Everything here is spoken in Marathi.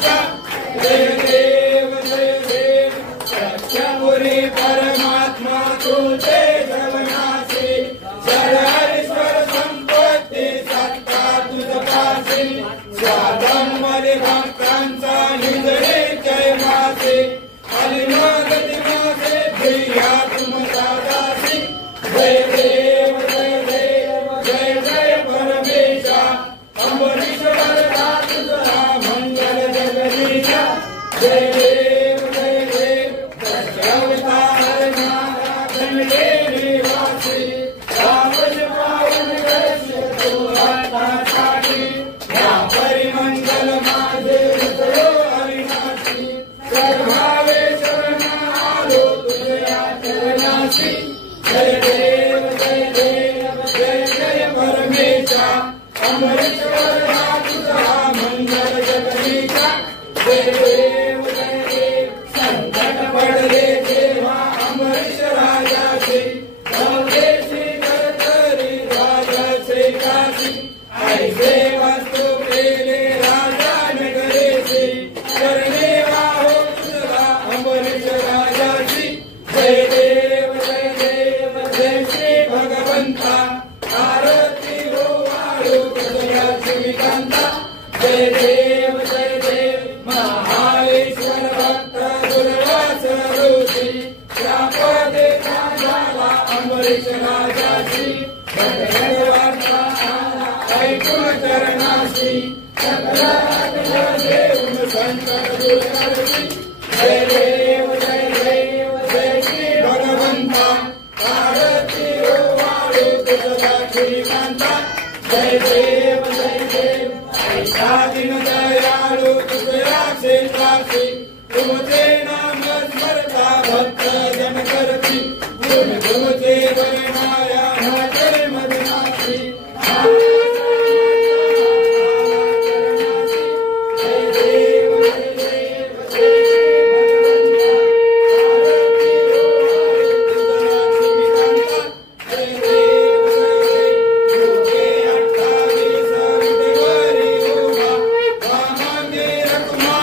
परमेशा जय देव सत्यपुरी परमात्मा तुझे जगनाशी सर्वेश्वर संपत्ती सत्ता तुझपाशी स्वादंबरी भक्तांचा निजरे जय मासे अलिमागती मासे ध्येया तुमचा दासी जय देव जय जय परमेशा अंबरीश्वर तुझा मंगल जगदीशा जय देव दशावतार नारायण निवासी रामज पावन दर्श तुझ्यासाठी या परिमंगल माझे हृदय अविनाशी सर्वावे शरण आलो तुझ्या चरणाशी जय देव जय जय परमेशा अमरेश्वर तुझा मंगल जगदीशा जय देव संकट पडले तेव्हा अमरीश राजाचे नवदेशी तरतरी राजाचे काशी ऐसे वस्तू प्रेले राजा नगरेचे करणे वाहो तुझा अमरीश राजाची जय देव जय श्री भगवंता आरती हो वाळू तुझ्या श्रीकांता जय देव महाईश्वर भक्त दुर्वास ऋषी त्यापदे झाला अमरीश राजाची भगवानचा ऐकून चरणाशी सकला देऊन संकट दूर करती जय देव जय श्री भगवंता आरती हो वाळू तुझ्या श्रीकांता जय देव ऐसा दिन दयाळू तुझ्या शेषाशी तुमचे